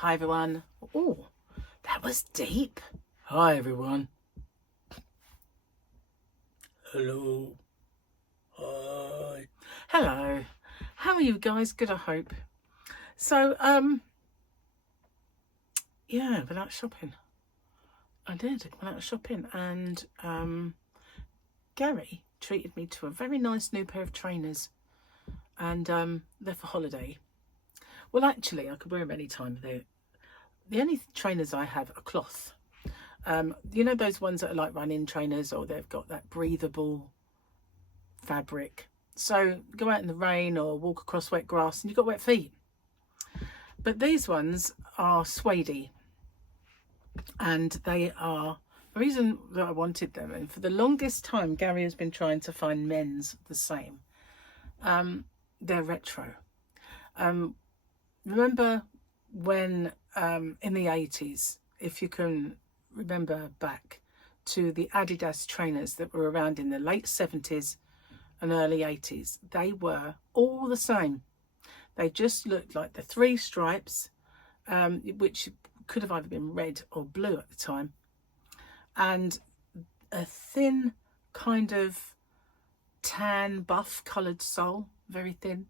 Hi everyone. Oh, that was deep. Hi everyone. Hello. Hi. Hello. How are you guys? Good, I hope. So, yeah, went out shopping. I did. Went out shopping, and Gary treated me to a very nice new pair of trainers, and they're for holiday. Well, actually, I could wear them any time. The only trainers I have are cloth. You know those ones that are like running trainers, or they've got that breathable fabric. So go out in the rain or walk across wet grass and you've got wet feet. But these ones are suede, and they are the reason that I wanted them. And for the longest time, Gary has been trying to find men's the same. They're retro. Remember when in the 80s, if you can remember back to the Adidas trainers that were around in the late 70s and early 80s, they were all the same. They just looked like the three stripes, which could have either been red or blue at the time, and a thin kind of tan buff coloured sole, very thin,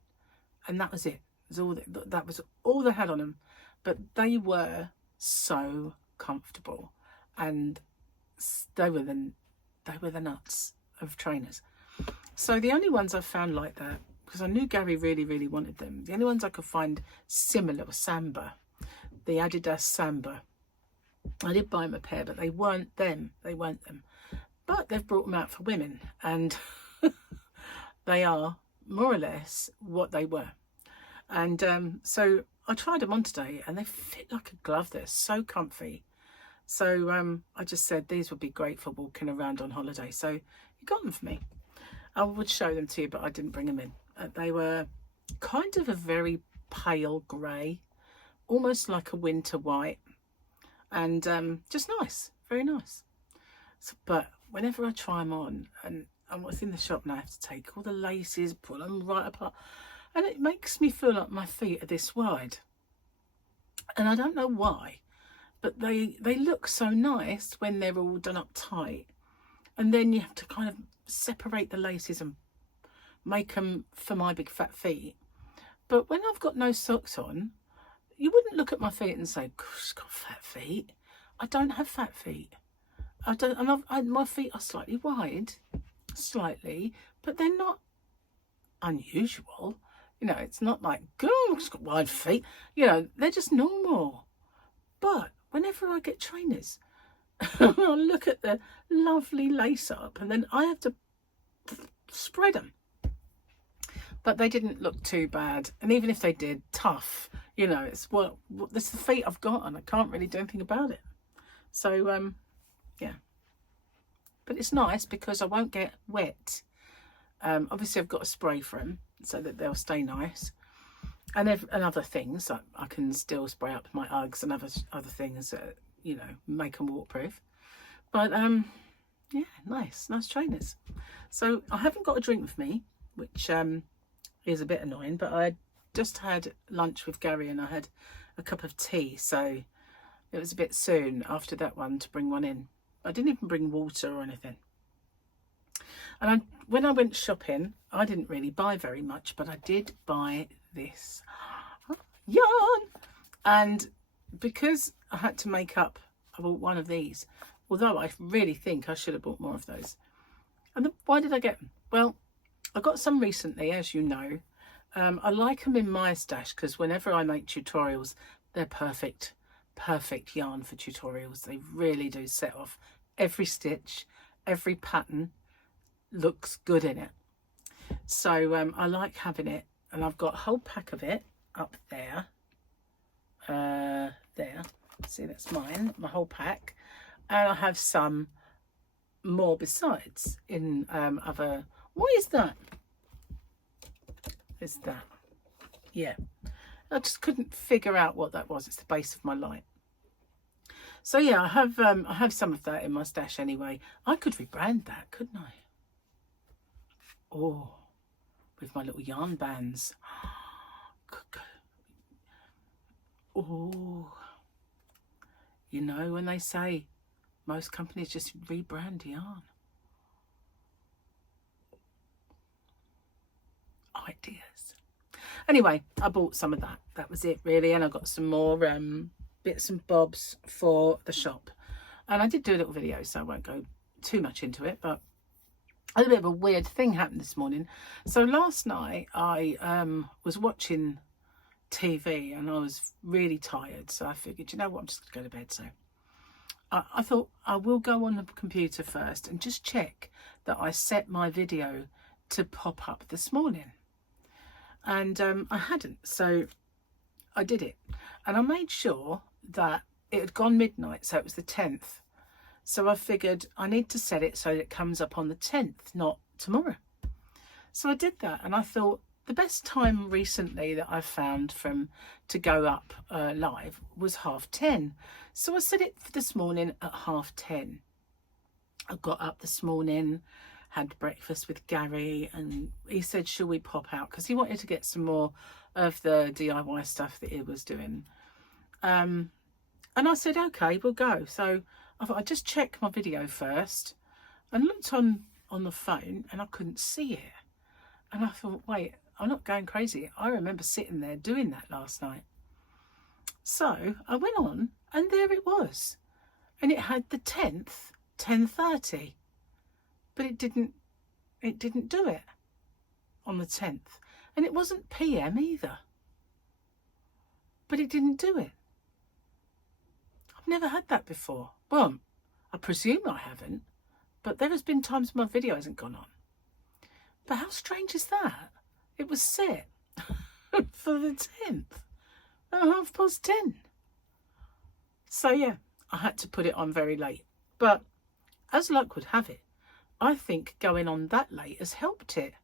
and that was it. That was all they had on them, but they were so comfortable, and they were the nuts of trainers. So the only ones I found like that, because I knew Gary really, really wanted them, the only ones I could find similar were Samba, the Adidas Samba. I did buy them a pair, but they weren't them. They weren't them. But they've brought them out for women, and they are more or less what they were. And so I tried them on today, and they fit like a glove. They're so comfy. So I just said these would be great for walking around on holiday. So you got them for me. I would show them to you, but I didn't bring them in. They were kind of a very pale grey, almost like a winter white, and just nice, very nice. So, but whenever I try them on, and I'm within the shop now, I have to take all the laces, pull them right apart, and it makes me feel like my feet are this wide. And I don't know why, but they look so nice when they're all done up tight, and then you have to kind of separate the laces and make them for my big fat feet. But when I've got no socks on, you wouldn't look at my feet and say, gosh, she's got fat feet. I don't have fat feet. I don't, and my feet are slightly wide, slightly, but they're not unusual. You know, it's not like, oh, she's got wide feet. You know, they're just normal. But whenever I get trainers, I look at the lovely lace up, and then I have to spread them. But they didn't look too bad, and even if they did, tough. You know, it's this is the feet I've got, and I can't really do anything about it. So yeah, but it's nice because I won't get wet. Obviously, I've got a spray for them so that they'll stay nice, and other things like I can still spray up my Uggs and other things that, you know, make them waterproof. But yeah, nice trainers. So I haven't got a drink with me, which is a bit annoying, but I just had lunch with Gary and I had a cup of tea, so it was a bit soon after that one to bring one in. I didn't even bring water or anything. And when I went shopping, I didn't really buy very much, but I did buy this yarn. And because I had to make up, I bought one of these, although I really think I should have bought more of those. And why did I get them? Well, I got some recently, as you know. I like them in my stash because whenever I make tutorials, they're perfect yarn for tutorials. They really do set off every stitch, every pattern looks good in it. So I like having it, and I've got a whole pack of it up there. There, see, that's mine, my whole pack, and I have some more besides in other. What is that? Is that? Yeah, I just couldn't figure out what that was. It's the base of my light. So yeah, I have some of that in my stash anyway. I could rebrand that, couldn't I? Oh, with my little yarn bands. Oh, You know, when they say most companies just rebrand yarn. Ideas. Anyway, I bought some of that. That was it really. And I got some more bits and bobs for the shop. And I did do a little video, so I won't go too much into it. But a little bit of a weird thing happened this morning. So last night I was watching TV and I was really tired. So I figured, you know what, I'm just going to go to bed. So I thought I will go on the computer first and just check that I set my video to pop up this morning. And I hadn't, so I did it. And I made sure that it had gone midnight, so it was the 10th. So I figured I need to set it so that it comes up on the 10th, not tomorrow. So I did that, and I thought the best time recently that I've found to go up live was 10:30. So I set it for this morning at 10:30. I got up this morning, had breakfast with Gary, and he said, shall we pop out? Because he wanted to get some more of the DIY stuff that he was doing. And I said, okay, we'll go. So I thought I'd just check my video first, and looked on the phone and I couldn't see it. And I thought, wait, I'm not going crazy. I remember sitting there doing that last night. So I went on and there it was. And it had the 10th, 10:30. But it didn't do it on the 10th. And it wasn't PM either. But it didn't do it. I've never had that before. Well, I presume I haven't. But there has been times my video hasn't gone on. But how strange is that? It was set for the 10th at 10:30. So yeah, I had to put it on very late. But as luck would have it, I think going on that late has helped it.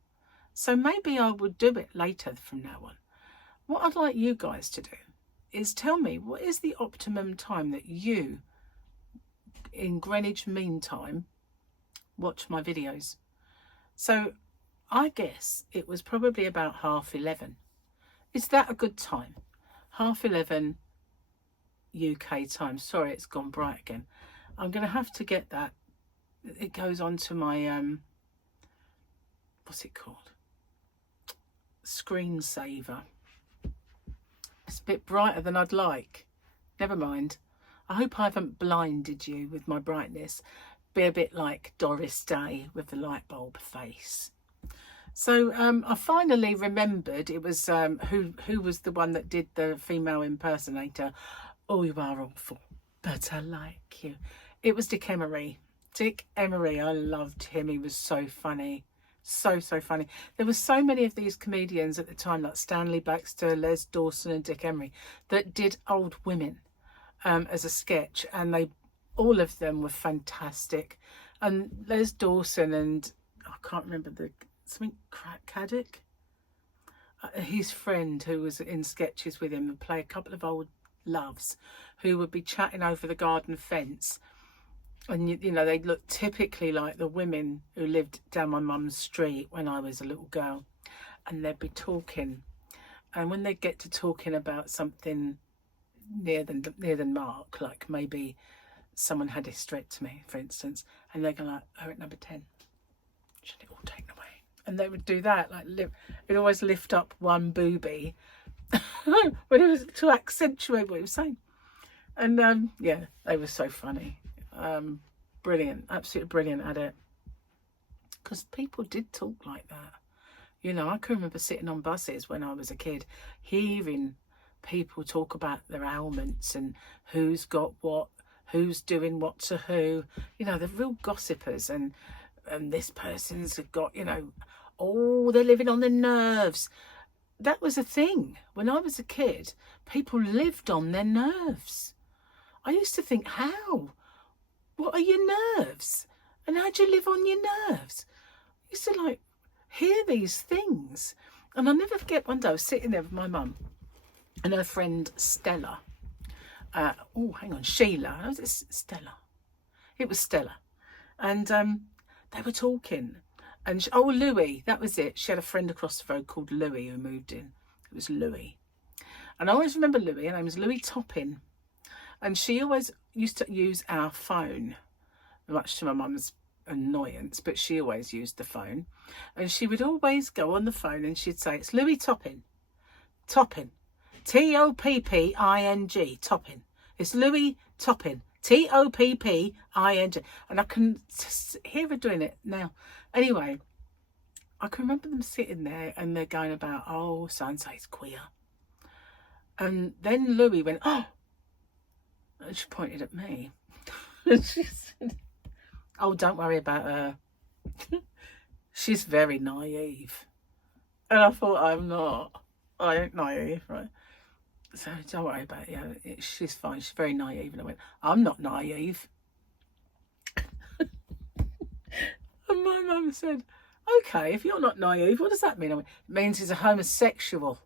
So maybe I would do it later from now on. What I'd like you guys to do is tell me, what is the optimum time that you, in Greenwich Mean Time, watch my videos? So I guess it was probably about 11:30. Is that a good time? 11:30 UK time. Sorry, it's gone bright again. I'm going to have to get that. It goes on to my, what's it called? Screensaver. It's a bit brighter than I'd like. Never mind. I hope I haven't blinded you with my brightness. Be a bit like Doris Day with the light bulb face. So I finally remembered it was who was the one that did the female impersonator. Oh, you are awful, but I like you. It was Dick Emery. Dick Emery, I loved him. He was so funny. So funny. There were so many of these comedians at the time, like Stanley Baxter, Les Dawson and Dick Emery, that did old women as a sketch, and all of them were fantastic. And Les Dawson and I can't remember something Caddick, his friend who was in sketches with him, would play a couple of old loves who would be chatting over the garden fence. And, you know, they looked typically like the women who lived down my mum's street when I was a little girl. And they'd be talking. And when they get to talking about something near the mark, like maybe someone had a hysterectomy, for instance, and they go like, oh, at number 10, should it all taken away? And they would do that, like, it'd always lift up one boobie when it was to accentuate what he was saying. And, yeah, they were so funny. Brilliant, absolutely brilliant at it, because people did talk like that. You know, I can remember sitting on buses when I was a kid, hearing people talk about their ailments and who's got what, who's doing what to who. You know, they're real gossipers, and this person's got, you know, oh, they're living on their nerves. That was a thing when I was a kid. People lived on their nerves. I used to think, how? What are your nerves? And how do you live on your nerves? I used to like hear these things. And I'll never forget one day I was sitting there with my mum and her friend Stella. Oh, hang on, Sheila. Was it Stella? It was Stella. And they were talking. And Louis, that was it. She had a friend across the road called Louis who moved in. It was Louis. And I always remember Louis. Her name was Louis Toppin. And she always used to use our phone, much to my mum's annoyance, but she always used the phone. And she would always go on the phone and she'd say, it's Louis Topping. Topping. Topping. Topping. It's Louis Topping. Topping. And I can hear her doing it now. Anyway, I can remember them sitting there and they're going about, oh, so-and-so's queer. And then Louis went, oh, and she pointed at me. And she said, oh, don't worry about her. She's very naive. And I thought, I ain't naive, right? So don't worry about it. Yeah, she's fine. She's very naive. And I went, I'm not naive. And my mum said, okay, if you're not naive, what does that mean? I went, it means he's a homosexual.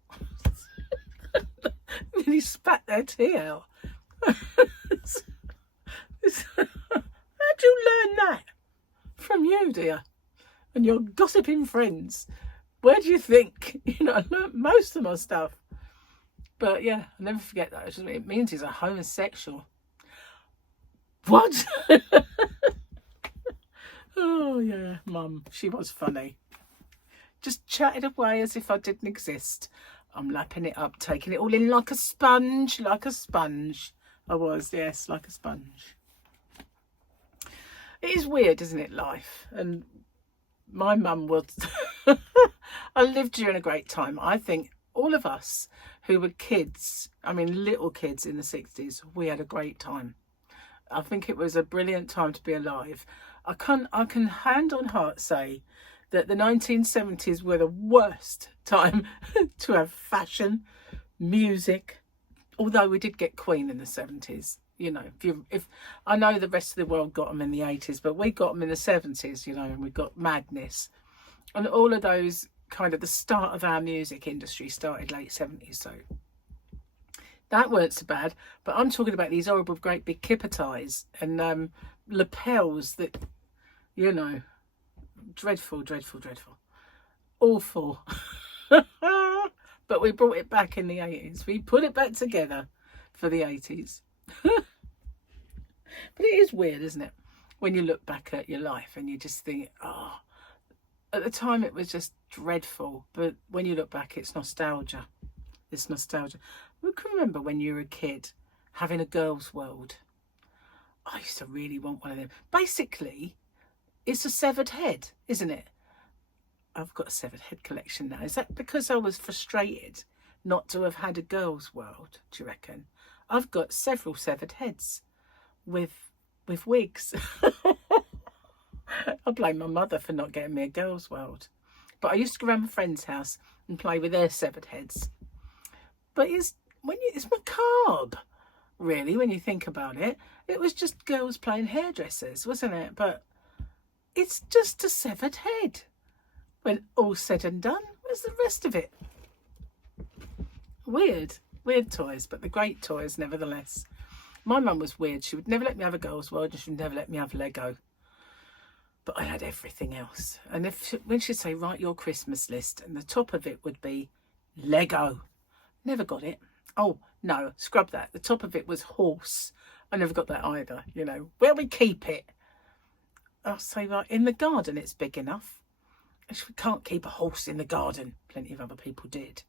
And he spat their tea out. How'd you learn that? From you, dear. And your gossiping friends. Where do you think? You know, I learnt most of my stuff. But yeah, I'll never forget that. It means he's a homosexual. What? Oh yeah, Mum, she was funny. Just chatted away as if I didn't exist. I'm lapping it up, taking it all in like a sponge, like a sponge. I was, yes, like a sponge. It is weird, isn't it, life? And my mum was... I lived during a great time. I think all of us who were kids, I mean little kids in the 60s, we had a great time. I think it was a brilliant time to be alive. I can hand on heart say that the 1970s were the worst time to have fashion, music, although we did get Queen in the 70s. You know, if I know the rest of the world got them in the 80s, but we got them in the 70s, you know, and we got Madness. And all of those, kind of the start of our music industry started late 70s, so that weren't so bad. But I'm talking about these horrible great big kipper ties and lapels that, you know, dreadful, dreadful, dreadful. Awful. But we brought it back in the 80s. We put it back together for the 80s. But it is weird, isn't it? When you look back at your life and you just think, oh, at the time it was just dreadful. But when you look back, it's nostalgia. It's nostalgia. We can remember when you were a kid having a girls' world. I used to really want one of them. Basically, it's a severed head, isn't it? I've got a severed head collection now. Is that because I was frustrated not to have had a girls' world, do you reckon? I've got several severed heads with wigs. I blame my mother for not getting me a girls' world. But I used to go around my friend's house and play with their severed heads. But it's macabre, really, when you think about it. It was just girls playing hairdressers, wasn't it? But it's just a severed head. When all's said and done, where's the rest of it? Weird toys, but the great toys nevertheless. My mum was weird. She would never let me have a girls' world and she would never let me have Lego. But I had everything else. And when she'd say, write your Christmas list, and the top of it would be Lego. Never got it. Oh, no, scrub that. The top of it was horse. I never got that either, you know. Where we keep it? I'll say, right, in the garden it's big enough. We can't keep a horse in the garden. Plenty of other people did.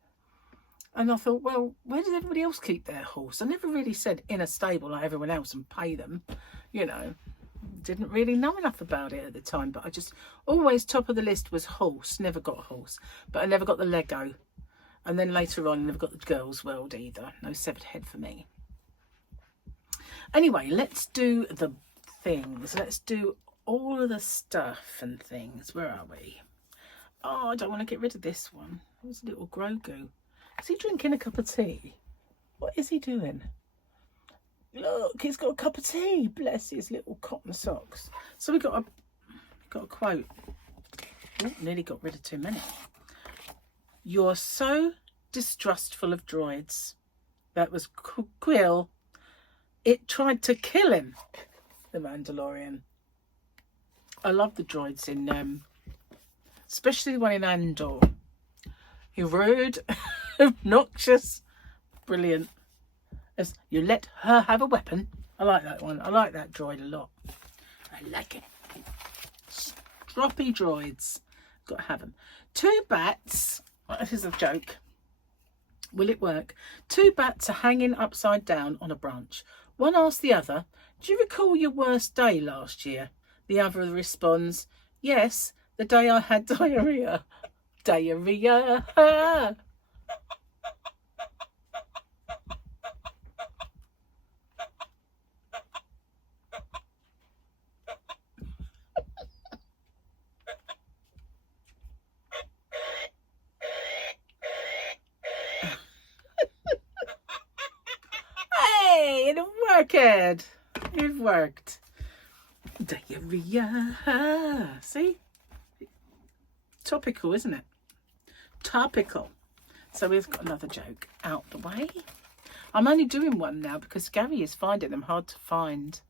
And I thought, well, where did everybody else keep their horse? I never really said in a stable like everyone else and pay them, you know. Didn't really know enough about it at the time, but I just always top of the list was horse. Never got a horse, but I never got the Lego. And then later on, I never got the girls' world either. No severed head for me. Anyway, let's do the things. Let's do all of the stuff and things. Where are we? Oh, I don't want to get rid of this one. There's a little Grogu. Is he drinking a cup of tea? What is he doing? Look, he's got a cup of tea. Bless his little cotton socks. So we got a quote. Oh, nearly got rid of too many. You're so distrustful of droids. That was Quill. It tried to kill him. The Mandalorian. I love the droids in, especially the one in Andor. You're rude, obnoxious, brilliant. As you let her have a weapon. I like that one. I like that droid a lot. I like it. Stroppy droids. Got to have them. 2 bats. This is a joke. Will it work? 2 bats are hanging upside down on a branch. One asks the other, do you recall your worst day last year? The other responds, yes, the day I had diarrhea. Diarrhea. Hey, it worked. It worked. Diarrhea. See? Topical, isn't it? Topical. So we've got another joke out the way. I'm only doing one now because Gary is finding them hard to find.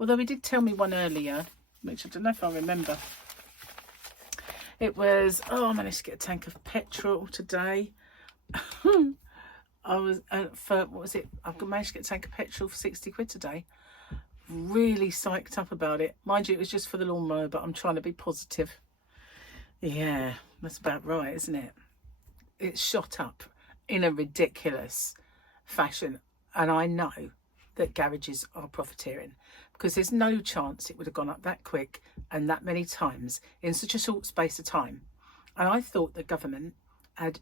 Although he did tell me one earlier, which I don't know if I remember. It was, I managed to get a tank of petrol today. I was, for, what was it? I've managed to get a tank of petrol for 60 quid today. Really psyched up about it. Mind you, it was just for the lawnmower, but I'm trying to be positive. Yeah, that's about right, isn't it? It's shot up in a ridiculous fashion. And I know that garages are profiteering because there's no chance it would have gone up that quick and that many times in such a short space of time. And I thought the government had,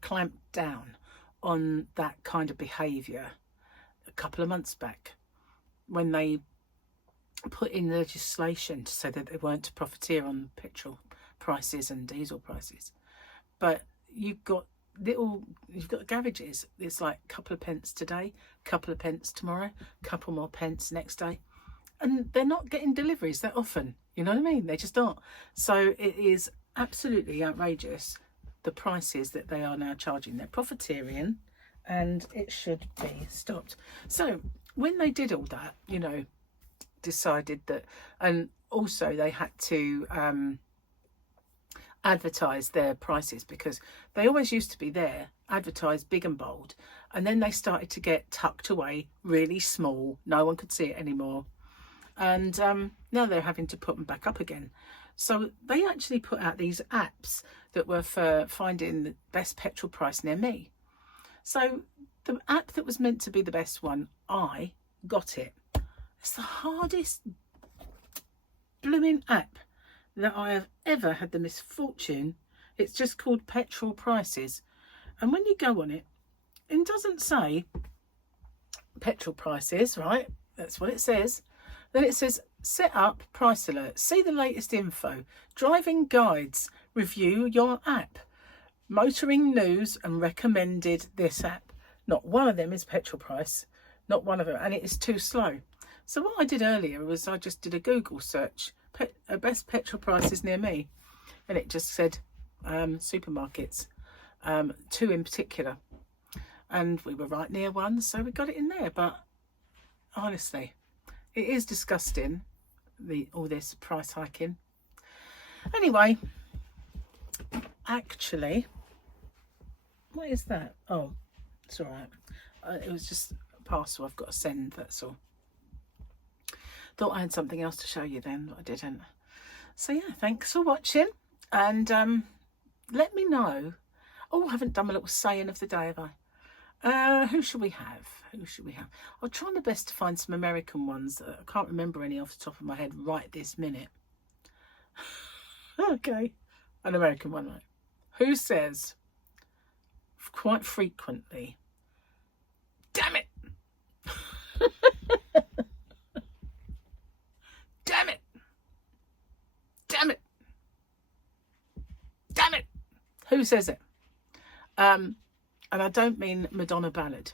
clamped down on that kind of behaviour a couple of months back when they put in legislation to say that they weren't to profiteer on petrol prices and diesel prices. But you've got garages, it's like a couple of pence today, couple of pence tomorrow, couple more pence next day, and they're not getting deliveries that often, you know what I mean? They just aren't. So it is absolutely outrageous, the prices that they are now charging. They're profiteering and it should be stopped. So when they did all that, decided that, and also they had to advertise their prices because they always used to be there, advertised big and bold, and then they started to get tucked away really small. No one could see it anymore, and now they're having to put them back up again. So they actually put out these apps that were for finding the best petrol price near me. So the app that was meant to be the best one, I got it. It's the hardest blooming app that I have ever had the misfortune. It's just called Petrol Prices, and when you go on it, it doesn't say petrol prices, right? That's what it says. Then it says set up price alert, see the latest info, driving guides, review your app, motoring news, and recommended this app. Not one of them is petrol price, not one of them, and it is too slow. So what I did earlier was I just did a Google search, best petrol prices near me, and it just said supermarkets, 2 in particular, and we were right near one, so we got it in there. But honestly, it is disgusting, all this price hiking. Anyway, actually, what is that? Oh, it's all right. It was just a parcel I've got to send, that's all. Thought I had something else to show you then, but I didn't. So yeah, thanks for watching, and let me know. Oh, I haven't done my little saying of the day, have I? Who should we have? Who should we have? I'll try my best to find some American ones. I can't remember any off the top of my head right this minute. Okay, an American one, right? Who says quite frequently, damn it! Damn it! Damn it! Damn it! Who says it? And I don't mean Madonna ballad.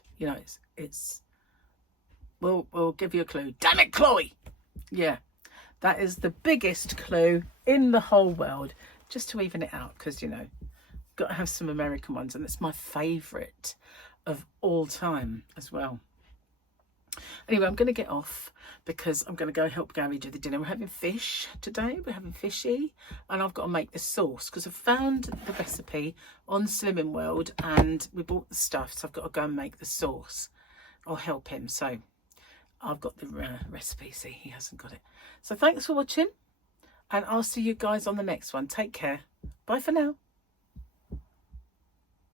It's we'll give you a clue. Damn it, Chloe! Yeah, that is the biggest clue in the whole world, just to even it out, because got to have some American ones, and it's my favourite of all time as well. Anyway, I'm going to get off because I'm going to go help Gary do the dinner. We're having fish today. We're having fishy, and I've got to make the sauce because I've found the recipe on Slimming World and we bought the stuff, so I've got to go and make the sauce. I'll help him. So I've got the recipe. See, he hasn't got it. So thanks for watching, and I'll see you guys on the next one. Take care. Bye for now.